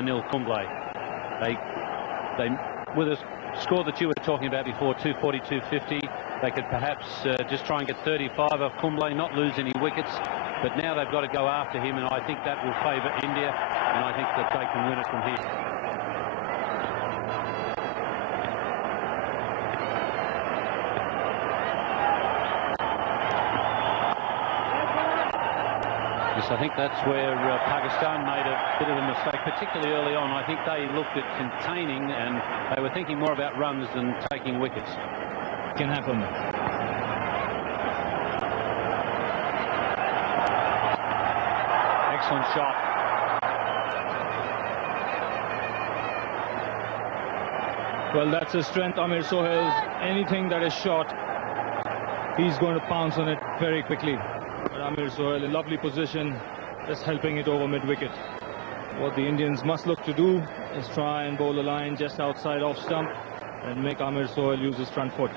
Anil Kumble. They with a score that you were talking about before, 240, 250, they could perhaps just try and get 35 off Kumble, not lose any wickets. But now they've got to go after him, and I think that will favour India, and I think that they can win it from here. Yes, I think that's where Pakistan made a bit of a mistake, particularly early on. I think they looked at containing, and they were thinking more about runs than taking wickets. Can happen. Excellent shot. Well, that's his strength, Amir Sohail. Anything that is short, he's going to pounce on it very quickly. But Amir Sohail, a lovely position, just helping it over mid-wicket. What the Indians must look to do is try and bowl a line just outside off stump and make Amir Sohail use his front foot.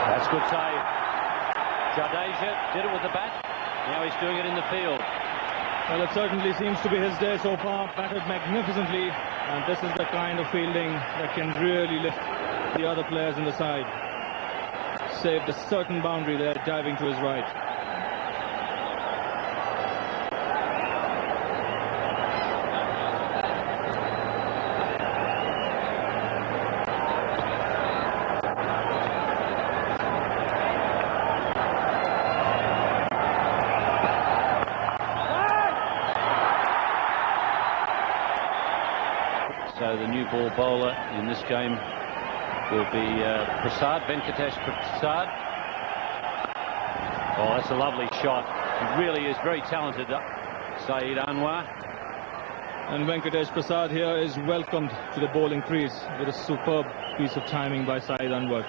That's a good save. Jadeja did it with the bat. Now he's doing it in the field. Well, it certainly seems to be his day so far. Batted magnificently, and this is the kind of fielding that can really lift the other players in the side. Saved a certain boundary there, diving to his right. So the new ball bowler in this game will be Prasad, Venkatesh Prasad. Oh, that's a lovely shot. He really is very talented, Saeed Anwar. And Venkatesh Prasad here is welcomed to the bowling crease with a superb piece of timing by Saeed Anwar.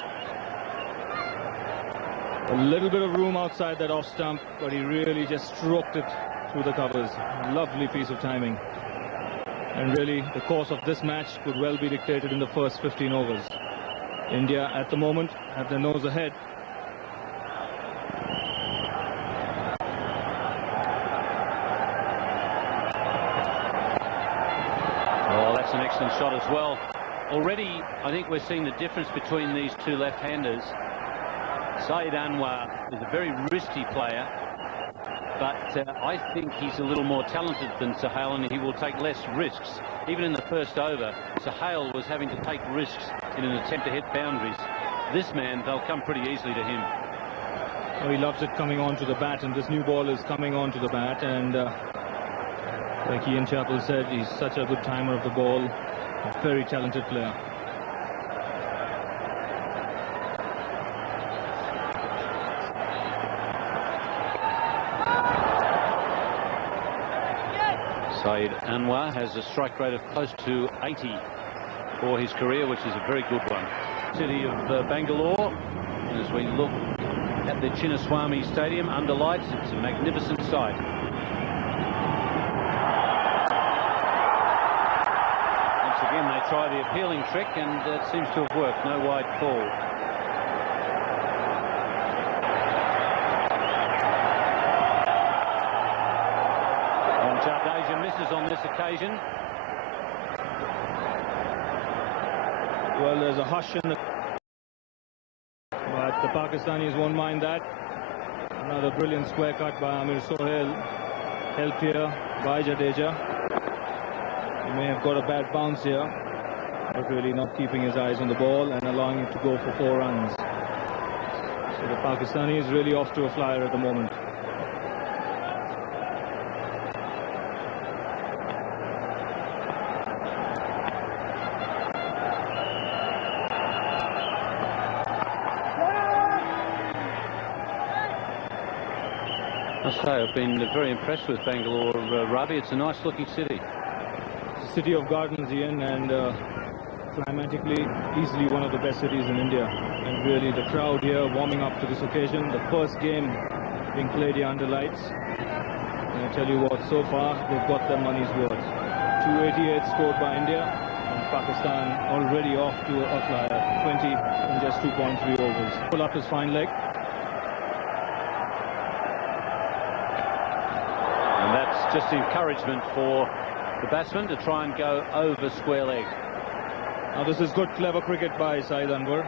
A little bit of room outside that off stump, but he really just stroked it through the covers. Lovely piece of timing. And really, the course of this match could well be dictated in the first 15 overs. India, at the moment, have their nose ahead. Oh, that's an excellent shot as well. Already, I think we're seeing the difference between these two left-handers. Saeed Anwar is a very wristy player, but I think he's a little more talented than Sohail, and he will take less risks. Even in the first over, Sohail was having to take risks in an attempt to hit boundaries. This man, they'll come pretty easily to him. Oh, he loves it coming onto the bat, and this new ball is coming onto the bat, and like Ian Chappell said, he's such a good timer of the ball, a very talented player. Saeed Anwar has a strike rate of close to 80 for his career, which is a very good one. City of Bangalore, as we look at the Chinnaswamy Stadium under lights, it's a magnificent sight. Once again, they try the appealing trick, and it seems to have worked. No wide ball. Jadeja misses on this occasion. Well, there's a hush in the... But the Pakistanis won't mind that. Another brilliant square cut by Amir Sohail. Helped here by Jadeja. He may have got a bad bounce here, but really not keeping his eyes on the ball and allowing him to go for 4 runs. So the Pakistanis really off to a flyer at the moment. I've been very impressed with Bangalore, Ravi. It's a nice looking city. It's a city of gardens, Ian, and climatically easily one of the best cities in India. And really the crowd here warming up to this occasion. The first game being played here under lights. And I tell you what, so far they've got their money's worth. 288 scored by India and Pakistan already off to a flyer, 20 in just 2.3 overs. Pull up his fine leg. And that's just encouragement for the batsman to try and go over square leg. Now this is good, clever cricket by Saeed Anwar.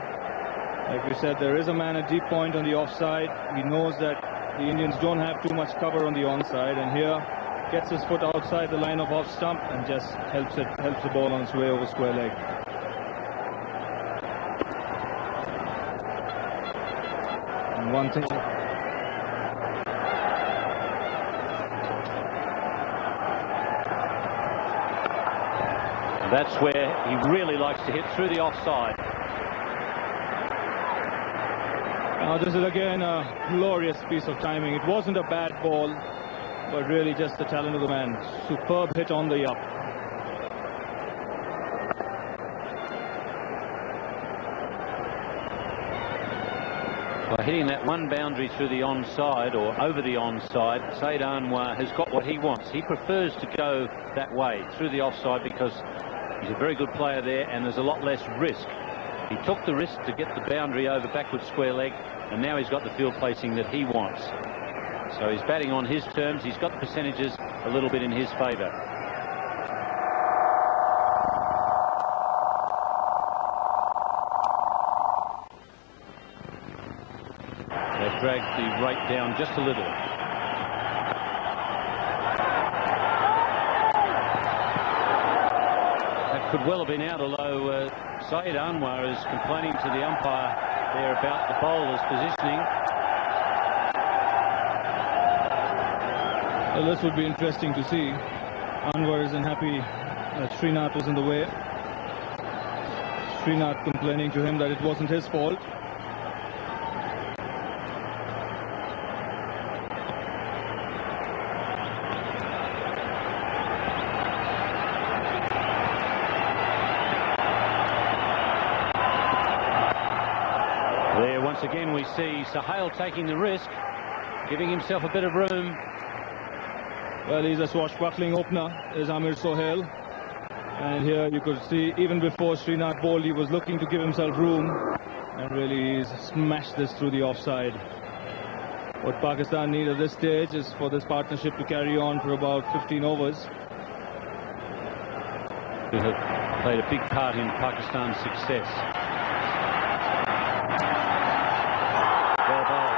Like we said, there is a man at deep point on the offside. He knows that the Indians don't have too much cover on the onside, and here gets his foot outside the line of off stump and just helps the ball on its way over square leg. And one thing. That's where he really likes to hit, through the offside. Now this is again a glorious piece of timing. It wasn't a bad ball, but really just the talent of the man. Superb hit on the up. By hitting that one boundary through the onside, or over the onside, Saeed Anwar has got what he wants. He prefers to go that way, through the offside, because he's a very good player there and there's a lot less risk. He took the risk to get the boundary over backward square leg, and now he's got the field placing that he wants. So he's batting on his terms. He's got the percentages a little bit in his favour. They've dragged the rate down just a little. That could well have been out, although Saeed Anwar is complaining to the umpire there about the bowler's positioning. Well, this would be interesting to see. Anwar isn't happy that Srinath was in the way. Srinath complaining to him that it wasn't his fault. There once again we see Sohail taking the risk, giving himself a bit of room. Well, he's a swashbuckling opener, is Amir Sohail. And here you could see, even before Srinath bowled, he was looking to give himself room. And really he's smashed this through the offside. What Pakistan need at this stage is for this partnership to carry on for about 15 overs. Who have played a big part in Pakistan's success. Well bowled.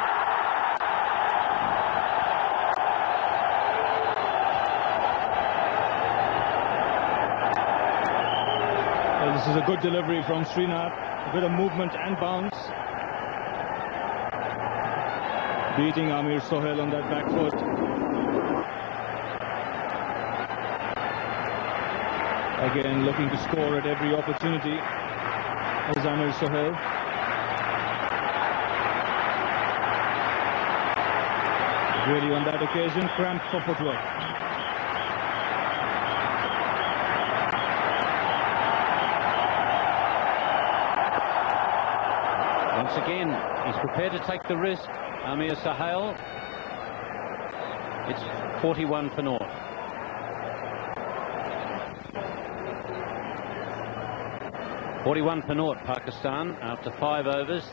Well, this is a good delivery from Srinath. A bit of movement and bounce. Beating Amir Sohail on that back foot. Again, looking to score at every opportunity is Amir Sohail. Really on that occasion, cramped for footwork. Once again, he's prepared to take the risk. Amir Sohail. It's 41 for naught. for naught, Pakistan, after 5 overs.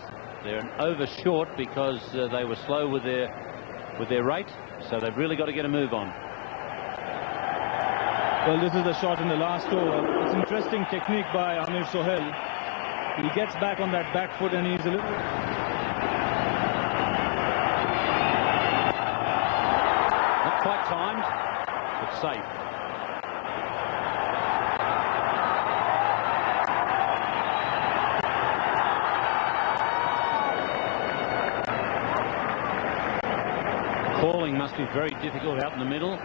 They're an over short because they were slow with their rate, so they've really got to get a move on. Well, this is the shot in the last over. It's interesting technique by Amir Sohail. He gets back on that back foot and he's a little... Not quite timed, but safe. Calling must be very difficult out in the middle.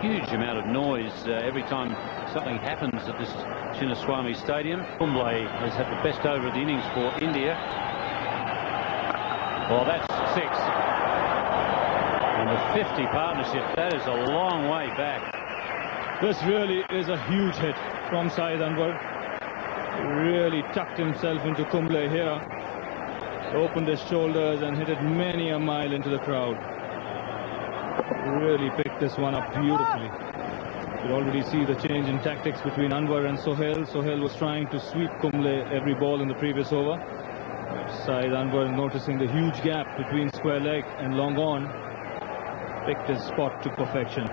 Huge amount of noise every time something happens at this Chinnaswamy Stadium. Kumble has had the best over of the innings for India. Well, that's 6. And the 50 partnership, that is a long way back. This really is a huge hit from Saeed Anwar. Really tucked himself into Kumble here. Opened his shoulders and hit it many a mile into the crowd. Really picked this one up beautifully. You already see the change in tactics between Anwar and Sohail. Sohail was trying to sweep Kumble every ball in the previous over. Saeed Anwar, noticing the huge gap between square leg and long on, picked his spot to perfection.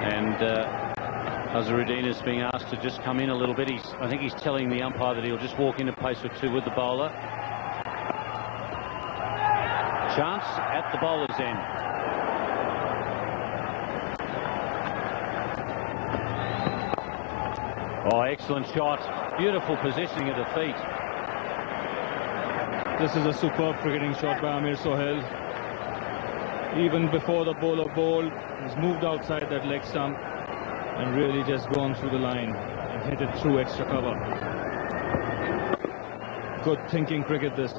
And Azharuddin is being asked to just come in a little bit. I think he's telling the umpire that he'll just walk in a pace or two with the bowler. Chance at the bowler's end. Oh, excellent shot. Beautiful positioning of the feet. This is a superb cricketing shot by Amir Sohail. Even before the bowler bowled, he's moved outside that leg stump and really just gone through the line and hit it through extra cover. Good thinking cricket this.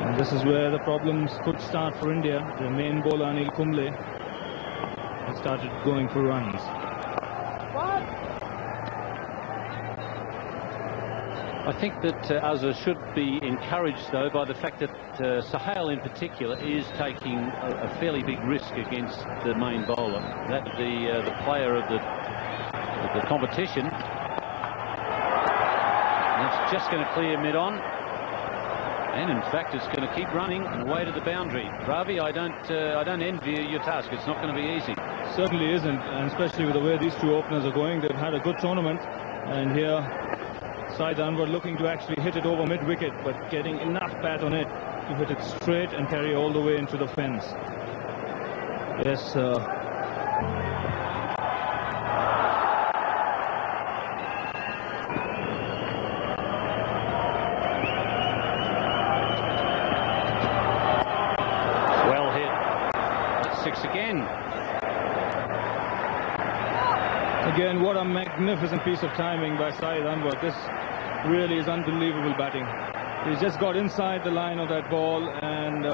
And this is where the problems could start for India. The main bowler Anil Kumble has started going for runs. I think that Azhar should be encouraged, though, by the fact that Sohail in particular is taking a fairly big risk against the main bowler. That the player of the competition. And it's just going to clear mid-on. And in fact, it's going to keep running away to the boundary. Ravi, I don't envy you your task. It's not going to be easy. Certainly isn't, and especially with the way these two openers are going. They've had a good tournament, and here Saeed Anwar looking to actually hit it over mid-wicket, but getting enough bat on it to hit it straight and carry all the way into the fence. Yes, Well hit. That's 6 again. Again, what a magnificent piece of timing by Saeed Anwar. This really is unbelievable batting. He's just got inside the line of that ball and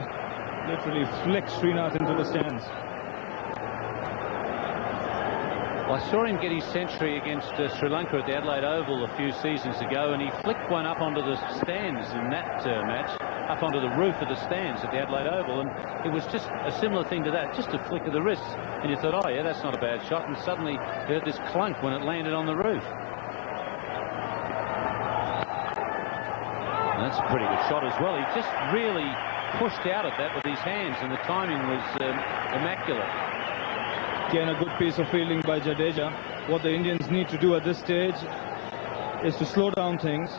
literally flicked Srinath into the stands. I saw him get his century against Sri Lanka at the Adelaide Oval a few seasons ago, and he flicked one up onto the stands in that match, up onto the roof of the stands at the Adelaide Oval, and it was just a similar thing to that, just a flick of the wrist, and you thought, oh yeah, that's not a bad shot, and suddenly you heard this clunk when it landed on the roof. And that's a pretty good shot as well. He just really pushed out at that with his hands, and the timing was immaculate. Again, a good piece of fielding by Jadeja. What the Indians need to do at this stage is to slow down things.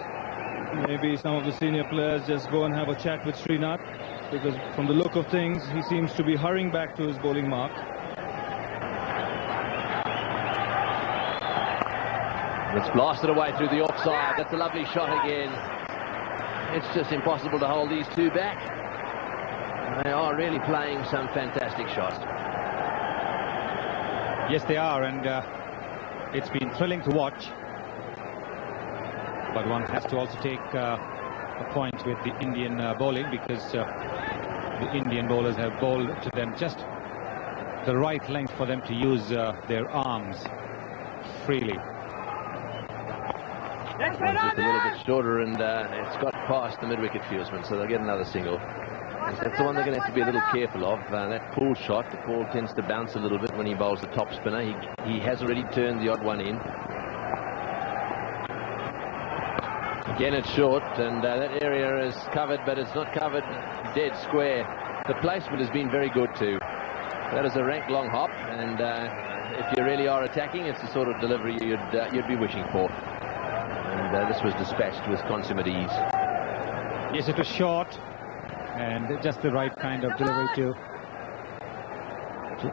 Maybe some of the senior players just go and have a chat with Srinath, because from the look of things, he seems to be hurrying back to his bowling mark. It's blasted away through the offside. That's a lovely shot again. It's just impossible to hold these two back. They are really playing some fantastic shots. Yes, they are, and it's been thrilling to watch. But one has to also take a point with the Indian bowling, because the Indian bowlers have bowled to them just the right length for them to use their arms freely. It's just a little bit shorter, and it's got past the mid-wicket fieldsman, so they'll get another single. That's the one they're going to have to be a little careful of. That pull shot, the ball tends to bounce a little bit when he bowls the top spinner. He has already turned the odd one in. Again, it's short, and that area is covered, but it's not covered dead square. The placement has been very good too. That is a rank long hop, and if you really are attacking, it's the sort of delivery you'd be wishing for. And this was dispatched with consummate ease. Yes, it was short, and just the right kind of delivery to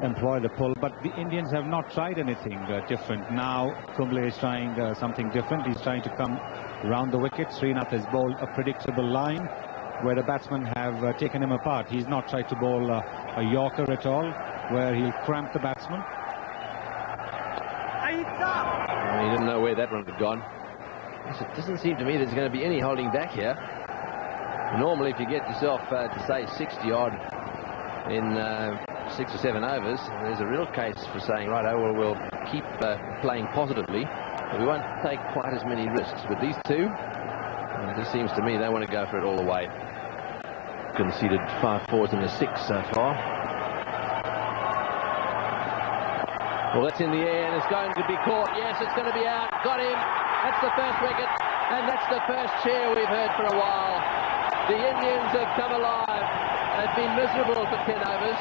employ the pull. But the Indians have not tried anything different. Now Kumble is trying something different. He's trying to come round the wicket. Srinath has bowled a predictable line where the batsmen have taken him apart. He's not tried to bowl a Yorker at all, where he'll cramp the batsman. He didn't know where that one had gone. It doesn't seem to me there's going to be any holding back here. Normally, if you get yourself to say 60 odd in 6 or 7 overs, there's a real case for saying, right, oh, well, we'll keep playing positively, but we won't take quite as many risks. With these two, it just seems to me they want to go for it all the way. Conceded 5 fours and a 6 so far. Well, that's in the air and it's going to be caught. Yes, it's going to be out. Got him. That's the first wicket, and that's the first cheer we've heard for a while. The Indians have come alive. They've been miserable for 10 overs,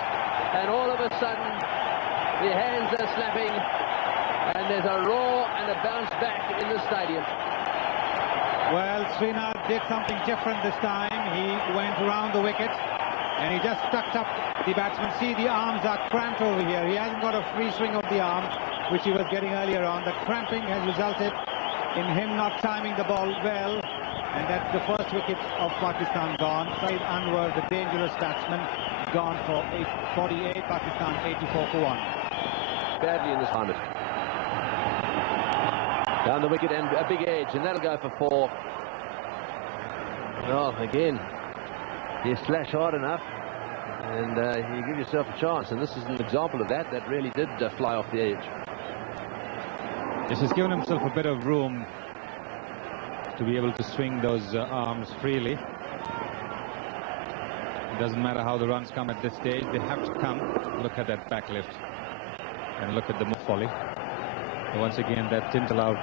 and all of a sudden the hands are slapping and there's a roar and a bounce back in the stadium. Well, Srinath did something different this time. He went around the wicket and he just tucked up the batsman. See, the arms are cramped over here. He hasn't got a free swing of the arm, which he was getting earlier on. The cramping has resulted in him not timing the ball well, and that's the first wicket of Pakistan gone. Saeed Anwar, the dangerous batsman, gone for 48. Pakistan 84 for 1. Badly in this climate. Down the wicket and a big edge, and that'll go for 4. Well, again, you slash hard enough and you give yourself a chance, and this is an example of that. That really did fly off the edge. This has given himself a bit of room to be able to swing those arms freely. It doesn't matter how the runs come at this stage, they have to come. Look at that back lift and look at the volley. Once again, that didn't allow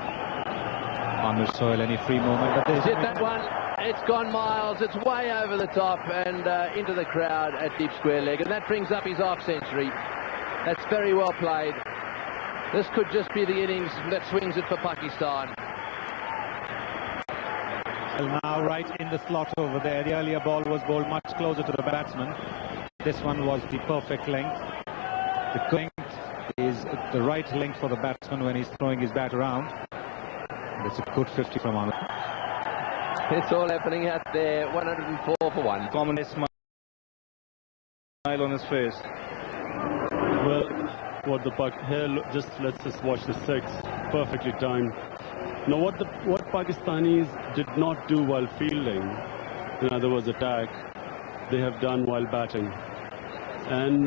Amir Sohail any free movement. But hit that one. It's gone miles. It's way over the top and into the crowd at deep square leg, and that brings up his half century. That's very well played. This could just be the innings that swings it for Pakistan. Well, now right in the slot over there. The earlier ball was bowled much closer to the batsman. This one was the perfect length. The length is the right length for the batsman when he's throwing his bat around. That's a good 50 from Ahmed. It's all happening out there. 104 for 1. Common smile on his face. Well, what the here, let's just watch the 6. Perfectly timed. Now, what Pakistanis did not do while fielding, in other words, attack, they have done while batting. And